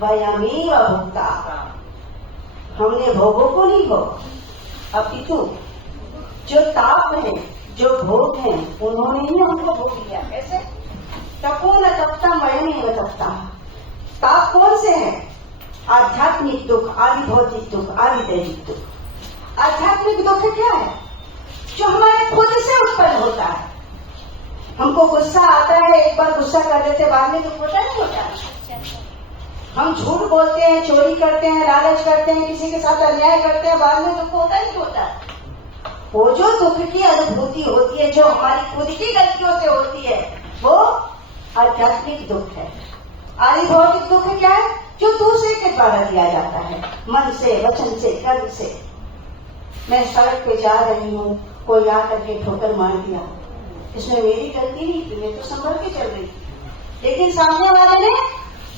वयमेव भोक्ता। हमने भोगों को नहीं भोग, अपितु जो ताप है, जो भोग है, उन्होंने ही हमको भोग लिया। कैसे? तपो न तपता वयमेव तपता। ताप कौन से है? आध्यात्मिक दुख, आदि भौतिक दुख, आदि दैविक दुख। आध्यात्मिक दुख क्या है? जो हमारे खुद से उत्पन्न होता है। हमको गुस्सा आता है, एक बार गुस्सा कर देते, बाद में दुख होता नहीं होता। हम झूठ बोलते हैं, चोरी करते हैं, लालच करते हैं, किसी के साथ अन्याय करते हैं, बाद में दुख होता नहीं होता। वो जो दुख की अनुभूति होती है, जो हमारी खुद की गलतियों से होती है, वो आध्यात्मिक दुख है। आदि भौतिक दुख क्या है? जो दूसरे के द्वारा दिया जाता है, मन से, वचन से, कर्म से। मैं सड़क पे जा रही हूँ, कोई आकर के ठोकर मार दिया, इसमें मेरी गलती नहीं थी, मैं तो संभल के चल रही थी, लेकिन सामने वाले ने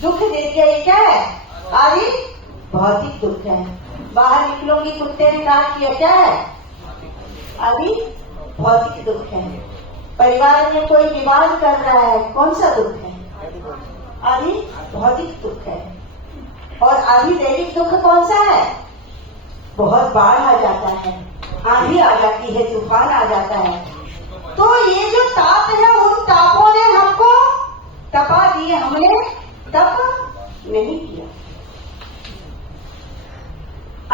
दुख दे दिया। ये क्या है? आदि भौतिक दुख है। बाहर निकलूंगी, कुत्ते ने काट किया, क्या है? आदि भौतिक दुख है। परिवार में कोई विवाद कर रहा है, कौन सा दुख है? आदि भौतिक दुख है। और आदि दैविक दुख कौन सा है? बहुत बाढ़ आ जाता है, आंधी आ जाती है, तूफान आ जाता है। तो ये जो ताप है, उन तापों ने हमको तपा दिए, हमने तप नहीं किया।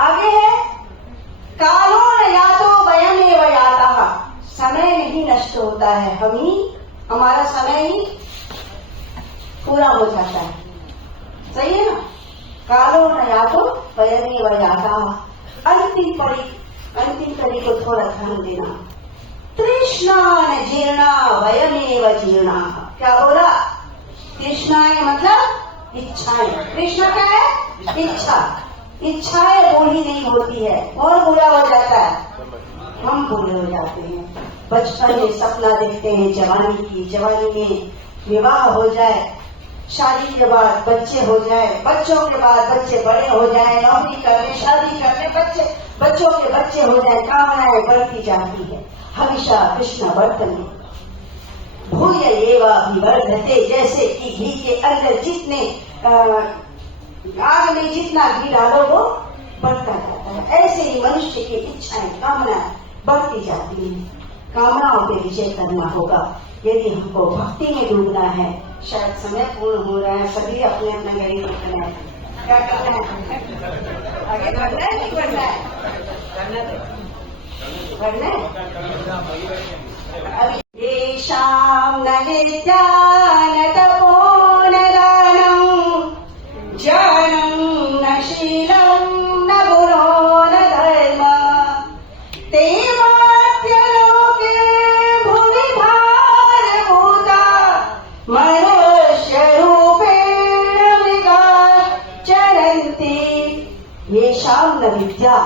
आगे है कालो न यातो वयमेव यातः। समय नहीं नष्ट होता है, हम ही, हमारा समय ही पूरा हो जाता है। सही है ना? कालो न यातो वयमेव यातः। अंतिम कड़ी को थोड़ा ध्यान देना। तृष्णा न जीर्णा वयमेव जीर्णा। क्या बोला? तृष्णाएं मतलब इच्छाएं। तृष्णा क्या है? इच्छा। इच्छाएं बूढ़ी नहीं होती है, और बुरा हो जाता है, हम बूढ़े हो जाते हैं। बचपन में सपना देखते हैं जवानी की, जवानी में विवाह हो जाए, शादी के बाद बच्चे हो जाए, बच्चों के बाद बच्चे बड़े हो जाए, नौकरी करने, शादी करने, बच्चों के बच्चे हो जाए, कामनाएं बढ़ती जाती है। हमेशा कृष्ण वर्तन भूय एवाभिवर्धते। जैसे कि घी के अंदर जितने आग में जितना घी डालो वो बढ़ता जाता है, ऐसे ही मनुष्य की इच्छाएं, कामनाएं बढ़ती जाती है। कामनाओं पे विजय करना होगा यदि हमको भक्ति में डूबना है। शायद समय पूर्ण हो रहा है, सभी अपने अपने गरीब रखना है। क्या करना है? आगे बढ़ना है, नहीं बढ़ना है? बढ़ना है। येषां न विद्या न तपो न दानं ज्ञानं न शीलं न गुणो न धर्म ते मर्त्यलोके भुवि भारभूता मनुष्यरूपेण मृगाः चरन्ति। येषां न विद्या,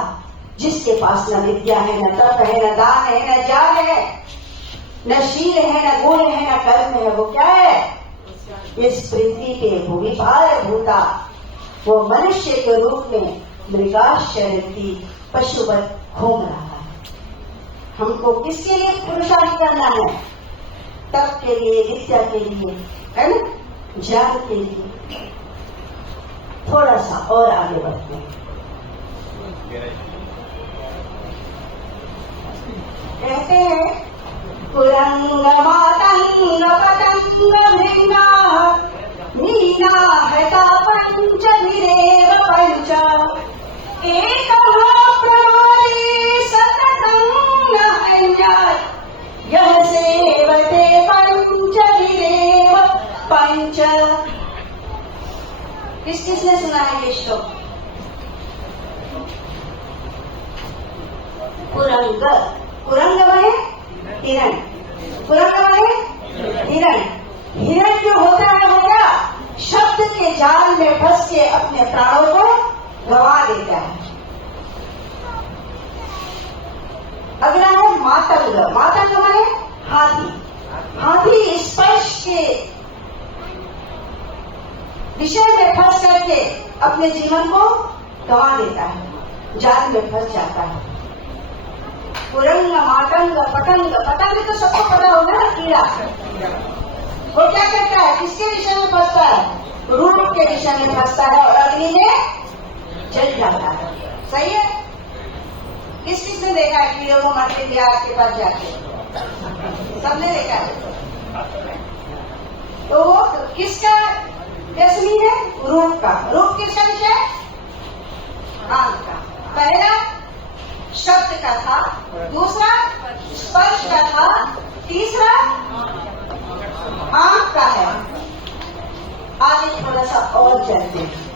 जिसके पास न विद्या है, न तप है, न दान है, न ज्ञान है, न शील है, न गुण है, न कर्म है, वो क्या है? इस पृथ्वी के भूमि भारभूता, वो मनुष्य के रूप में मृगाशरती पशुवत घूम रहा है। हमको किसके लिए पुरुषार्थ करना है? तप के लिए, विद्या के लिए, है ना, ज्ञान के लिए। थोड़ा सा और आगे बढ़ते हैं। कहते हैं कुरंग मातंग पतंग भृंगाः मीनाहता पंचभिरेव पंच एकः प्रमादे सततं न हन्यात् यः सेवते पंचभिरेव पंच। किसने सुना है ये श्लोक? कुरंग, कुरंग माने हिरण, कुरंग माने हिरण। हिरण जो होता है वो क्या? शब्द के जाल में फंस के अपने प्राणों को गवा देता है। अगला है मातंग। मातंग माने हाथी। हाथी स्पर्श के विषय में फंस करके अपने जीवन को गवा देता है, जाल में फंस जाता है। कुरंग मातंग पतंग। पतंग तो सबको पता होगा ना, कीड़ा। वो क्या करता है? किसके विषय में फंसता है? रूप के विषय में फंसता है और अग्नि में जल जाता है। सही है? किस किस ने देखा है कीड़े को मर के प्याज के पास जाके? सबने देखा है। तो वो किसका रश्मि है? रूप का। रूप किसका विषय? आंख का। पहला शब्द का था, दूसरा स्पर्श का था, तीसरा आंख का है। आगे थोड़ा सा और चलते हैं।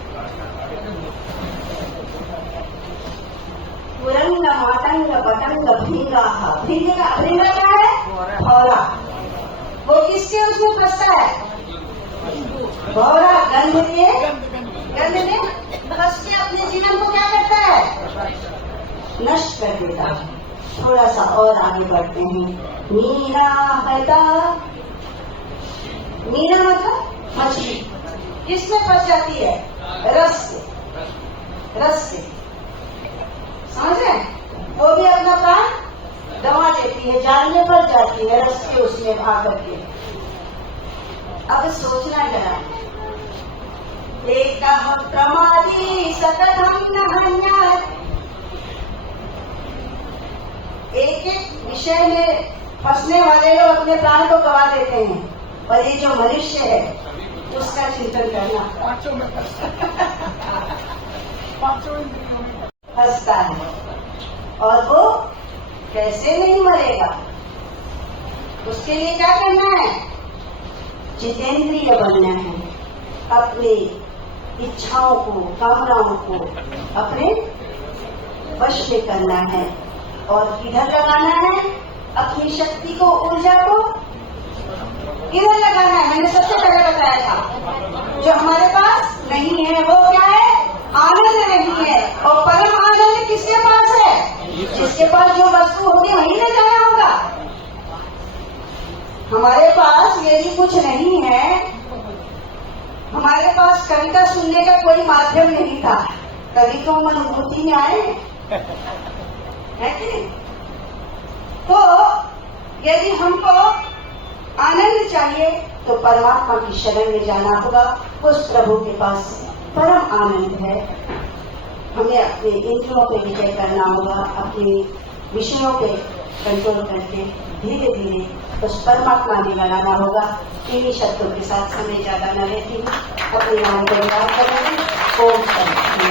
पुरंग मातंग पतंग भृंगा। भृंगा क्या है? भौरा। वो किसके उसमें फंसता है? भौरा गंध में फंस के अपने जीवन को क्या करता है? नष्ट कर देता है। थोड़ा सा और आगे बढ़ते हैं। मीना बता। मीना मतलब मछली। किसमें फंस जाती है? रस से। समझ रहे? वो भी अपना प्राण गंवा देती है, जाल में फंस जाती है रस के उसमें आकर के। अब सोचना जरा, एक प्रमादी सकथम न। एक विषय में फंसने वाले लोग अपने प्राण को गवा देते हैं, और ये जो मनुष्य है उसका चिंतन करना फंसता है। और वो कैसे नहीं मरेगा? उसके लिए क्या करना है? जितेंद्रिय बनना है। अपनी इच्छाओं को, कामनाओं को अपने वश में करना है। और किधर लगाना है? अपनी शक्ति को, ऊर्जा को किधर लगाना है? मैंने सबसे पहले बताया था, जो हमारे पास नहीं है वो क्या है? आनंद नहीं है। और परम आनंद किसके पास है? जिसके पास जो वस्तु होगी वहीं ले जाना होगा। हमारे पास यदि कुछ नहीं है, हमारे पास कविता सुनने का कोई माध्यम नहीं था, तभी तो हम अनुभूति में आए है कि नहीं? तो यदि हमको आनंद चाहिए तो परमात्मा की शरण में जाना होगा। उस प्रभु के पास परम आनंद है। हमें अपने इंद्रियों पे विजय करना होगा, अपने विषयों पे कंट्रोल करके धीरे धीरे उस परमात्मा में लगाना होगा। इन्हीं शब्दों के साथ समय ज्यादा न लेती हूँ, अपने नाम को याद करेंगे। ओम शांति।